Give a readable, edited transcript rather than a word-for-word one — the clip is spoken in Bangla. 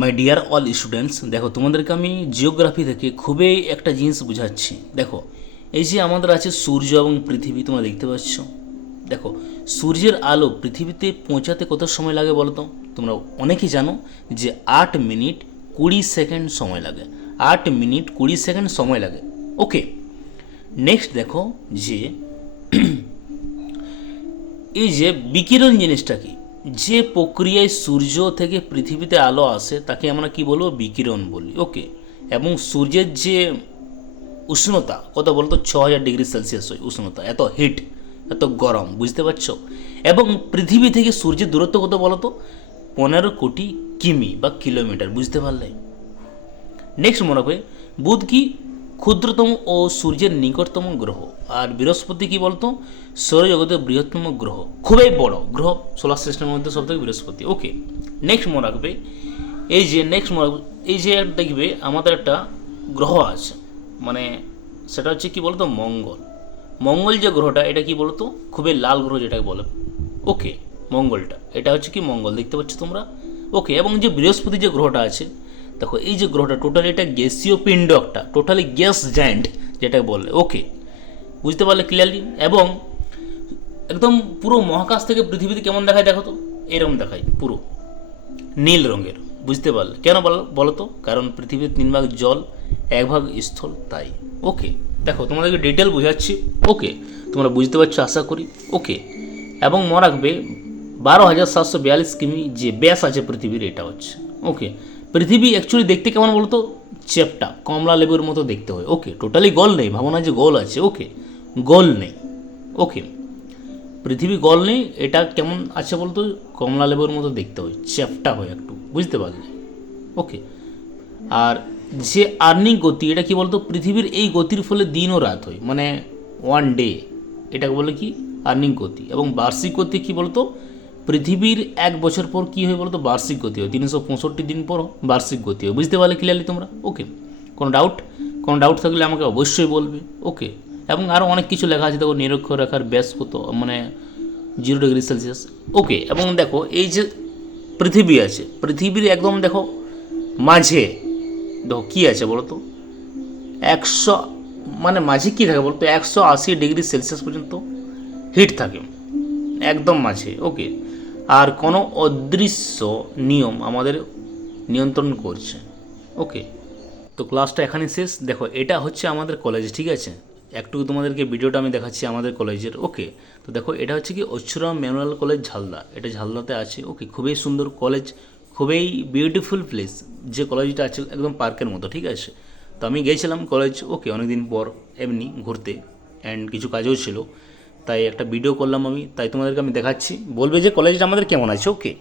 মাই ডিয়ার অল স্টুডেন্টস, দেখো তোমাদেরকে আমি জিওগ্রাফি থেকে খুবই একটা জিনিস বুঝাচ্ছি। দেখো, এই যে আমাদের আছে সূর্য এবং পৃথিবী, তোমরা দেখতে পাচ্ছ। দেখো, সূর্যের আলো পৃথিবীতে পৌঁছাতে কত সময় লাগে বলো তো? তোমরা অনেকেই জানো যে 8 মিনিট 20 সেকেন্ড সময় লাগে। 8 মিনিট 20 সেকেন্ড সময় লাগে। ওকে, নেক্সট দেখো যে এই যে বিকিরণ জিনিসটা কি, যে প্রক্রিয়ায় সূর্য থেকে পৃথিবীতে আলো আসে তাকে আমরা কি বলবো? বিকিরণ বলি। ওকে, এবং সূর্যের যে উষ্ণতা কত বলতো? 6000 ডিগ্রি সেলসিয়াস হয় উষ্ণতা, এত হিট, এত গরম, বুঝতে পারছো? এবং পৃথিবী থেকে সূর্যের দূরত্ব কত বলতো? 15 কোটি কিমি বা কিলোমিটার, বুঝতে পারলে? নেক্সট মনে রাখবে, বুধ কি ক্ষুদ্রতম ও সূর্যের নিকটতম গ্রহ, আর বৃহস্পতি কি বলতো? সৌরজগতের বৃহত্তম গ্রহ, খুবই বড় গ্রহ সোলার সিস্টেমের মধ্যে সব থেকে বৃহস্পতি। ওকে, নেক্সট মনে রাখবে, এই যে দেখবে আমাদের একটা গ্রহ আছে, মানে সেটা হচ্ছে কি বলতো? মঙ্গল। মঙ্গল যে গ্রহটা, এটা কি বলতো? খুবই লাল গ্রহ যেটাকে বলে। ওকে, মঙ্গলটা, এটা হচ্ছে কি মঙ্গল, দেখতে পাচ্ছ তোমরা? ওকে, এবং যে বৃহস্পতি যে গ্রহটা আছে, দেখো এই যে গ্রহটা টোটালি এটা গ্যাসীয় পিণ্ড, একটা টোটালি গ্যাস জায়েন্ট যেটাকে বলে। ওকে, বুঝতে পারলে ক্লিয়ারলি? এবং একদম পুরো মহাকাশ থেকে পৃথিবীতে কেমন দেখায় দেখো তো? এরকম দেখায় পুরো নীল রঙের, বুঝতে পারলে? কেন বলো তো? কারণ পৃথিবীর 3 ভাগ জল, 1 ভাগ স্থল, তাই। ওকে, দেখো তোমাদেরকে ডিটেল বোঝাচ্ছি। ওকে, তোমরা বুঝতে পারছো আশা করি। ওকে, এবং মনে রাখবে 12,742 কিমি যে ব্যাস আছে পৃথিবীর, এটা হচ্ছে। ওকে, পৃথিবী অ্যাকচুয়ালি দেখতে কেমন বলতো? চ্যাপ্টা, কমলা লেবুর মতো দেখতে হয়। ওকে, টোটালি গোল নেই, ভাবো না যে গোল আছে। ওকে, গোল নেই। ওকে, পৃথিবী গোল নেই, এটা কেমন আছে বলতো? কমলা লেবুর মতো দেখতে হয়, চ্যাপ্টা হয় একটু, বুঝতে পারলে? ওকে, আর যে আর্নিং গতি, এটা কি বলতো? পৃথিবীর এই গতির ফলে দিন ও রাত হয়, মানে ওয়ান ডে, এটাকে বলে কি? আর্নিং গতি। এবং বার্ষিক গতি কি বলতো? পৃথিবীর 1 বছর পর কি হয় বলতো? বার্ষিক গতি হয়, 365 দিন পর বার্ষিক গতি হয়, বুঝতে পারলে ক্লিয়ারলি তোমরা? ওকে, কোনো ডাউট থাকলে আমাকে অবশ্যই বলবে। ওকে, এবং আরও অনেক কিছু লেখা আছে, দেখো নিরক্ষরেখার ব্যাস কত, মানে 0 ডিগ্রি সেলসিয়াস। ওকে, এবং দেখো এই যে পৃথিবী আছে, পৃথিবীর একদম দেখো মাঝে, দেখো কী আছে বলো তো? 100, মানে মাঝে কী থাকে বলতো? 180 ডিগ্রি সেলসিয়াস পর্যন্ত হিট থাকে, একদম মাঝে। ওকে, আর কোনো অদৃশ্য নিয়ম আমাদের নিয়ন্ত্রণ করছে। ওকে, তো ক্লাসটা এখানেই শেষ। দেখো, এটা হচ্ছে আমাদের কলেজ, ঠিক আছে? একটু তোমাদেরকে ভিডিওটা আমি দেখাচ্ছি আমাদের কলেজের। ওকে, তো দেখো এটা হচ্ছে কি অচ্ছুরাম ম্যানুয়াল কলেজ ঝালদা, এটা ঝালদাতে আছে। ওকে, খুবই সুন্দর কলেজ, খুবই বিউটিফুল প্লেস। যে কলেজটা আছে একদম পার্কের মতো, ঠিক আছে? তো আমি গিয়েছিলাম কলেজ। ওকে, অনেকদিন পর এমনি ঘুরতে, অ্যান্ড কিছু কাজও ছিল, তাই একটা ভিডিও করলাম আমি, তাই তোমাদেরকে আমি দেখাচ্ছি। বলবে যে কলেজটা আমাদের কেমন আছে। ওকে।